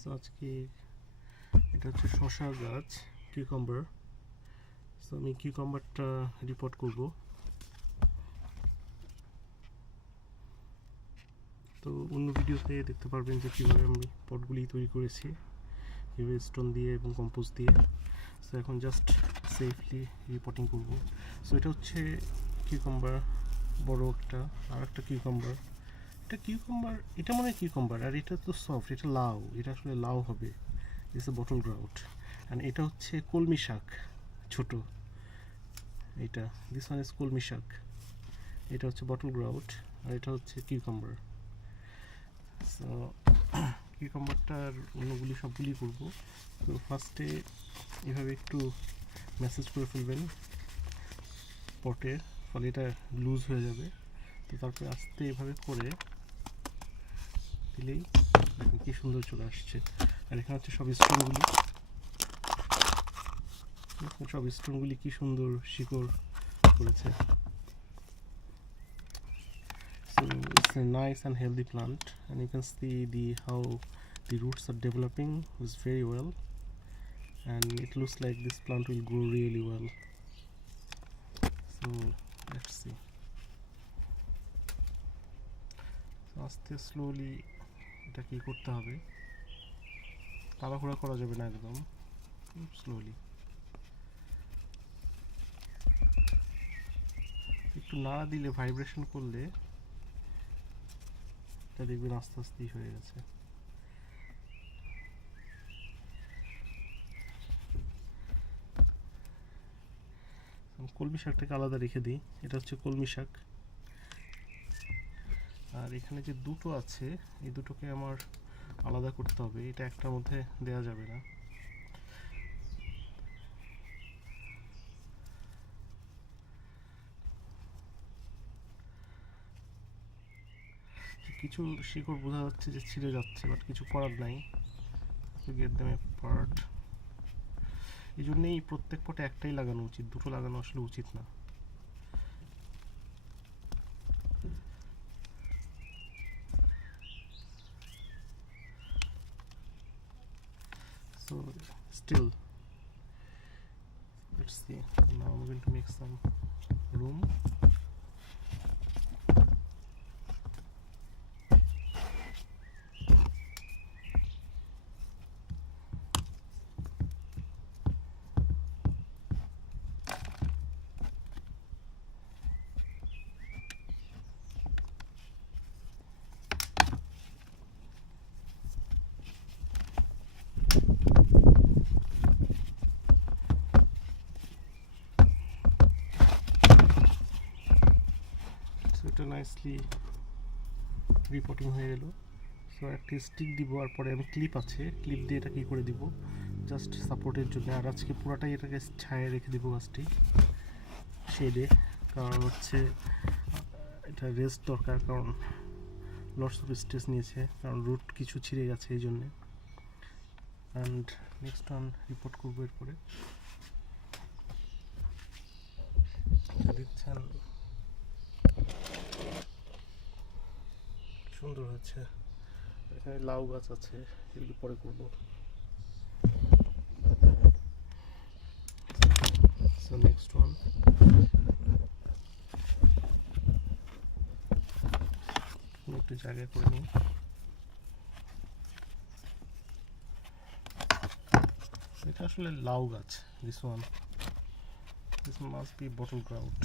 So আজকে এটা হচ্ছে শসা গাছ, কিউকাম্বার। সো আমি কিউকাম্বারটা রিপোর্ট করব। তো অন্য ভিডিওতে দেখতে পারবেন যে কীভাবে আমি পটগুলি তৈরি করেছি, কীভাবে স্টোন দিয়ে এবং কম্পোস্ট দিয়ে। সো এখন জাস্ট সেফলি রিপোর্টিং করব। সো এটা হচ্ছে কিউকাম্বার, বড় একটা, আর একটা কিউকাম্বার। এটা মনে হয় কিউকাম্বার, আর এটা তো সফট, এটা লাউ, এটা আসলে লাউ হবে। This A bottle grout. And এটা হচ্ছে কলমি শাক, ছোট। এটা দিস ওয়ান ইজ কলমি শাক। এটা হচ্ছে বটল গ্রাউট, আর এটা হচ্ছে কিউকাম্বার। সো কিউকাম্বারটার অন্যগুলি সবগুলি করবো। তো ফার্স্টে এভাবে একটু ম্যাসেজ করে ফেলবেন পটে, ফলে এটা লুজ হয়ে যাবে। তো তারপরে আস্তে এভাবে করে দিলেই দেখুন কি সুন্দর চলে আসছে। আর এখানে হচ্ছে সব স্টোনগুলি কি সুন্দর শিকড় করেছে। So it's a nice and healthy plant, and you can see how the roots are developing is very well, and it looks like this plant will grow really well. So let's see. So আস্তে slowly এটা কি করতে হবে, তাড়াহুড়া করা যাবে না, একদম স্লোলি একটু নাড়া দিলে, ভাইব্রেশন করলে এটা দেখবেন আস্তে আস্তেই হয়ে গেছে। কলমি শাকটাকে আলাদা রেখে দিই। এটা হচ্ছে কলমি শাক। আর এখানে যে দুটো আছে, এই দুটোকে আমার আলাদা করতে হবে, এটা একটার মধ্যে দেয়া যাবে না। কিছু শিকড় বোঝা যাচ্ছে যে ছিঁড়ে যাচ্ছে, বাট কিছু করার নাই, গেট দেম অ্যাপার্ট। এই জন্যেই প্রত্যেক পটে একটাই লাগানো উচিত, দুটো লাগানো আসলে উচিত না। So still, let's see. Now I'm going to make some room. এটা নাইসলি রিপোর্টিং হয়ে গেল। সো একটা স্টিক দিব, আর পরে আমি ক্লিপ আছে, ক্লিপ দিয়ে এটা কী করে দিব জাস্ট সাপোর্টের জন্য। আর আজকে পুরাটাই এটাকে ছায়ায় রেখে দিব গাছটি, শেডে, কারণ হচ্ছে এটা রেস্ট দরকার, কারণ লটস অফ স্ট্রেস নিয়েছে, কারণ রুট কিছু ছিঁড়ে গেছে এই জন্যে। অ্যান্ড নেক্সট ওয়ান রিপোর্ট করবো এরপরে। দেখছেন সুন্দর হচ্ছে। এখানে লাউ গাছ আছে, এগুলো পরে করবো। সো নেক্সট ওয়ান, একটু জায়গা করে নিই। এটা আসলে লাউ গাছ, this must be bottle grout.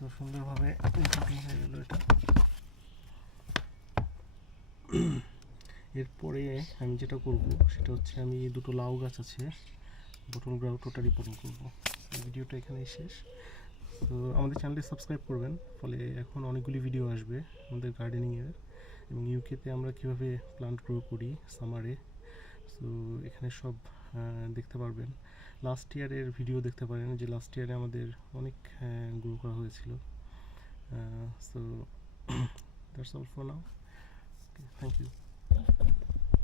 তো সুন্দরভাবে রিপোর্টিং হয়ে গেল এটা। এরপরে আমি যেটা করব সেটা হচ্ছে, আমি দুটো লাউ গাছ আছে বটল গ্রাউট, ওটা রিপোর্টিং করবো। ভিডিওটা এখানেই শেষ। তো আমাদের চ্যানেলটি সাবস্ক্রাইব করবেন, ফলে এখন অনেকগুলি ভিডিও আসবে আমাদের গার্ডেনিংয়ের, এবং ইউকেতে আমরা কীভাবে প্লান্ট গ্রো করি সামারে। সো এখানে সব দেখতে পারবেন। লাস্ট ইয়ারের ভিডিও দেখতে পারেন, যে লাস্ট ইয়ারে আমাদের অনেক গ্রো করা হয়েছিল। So That's all for now. Okay, thank you.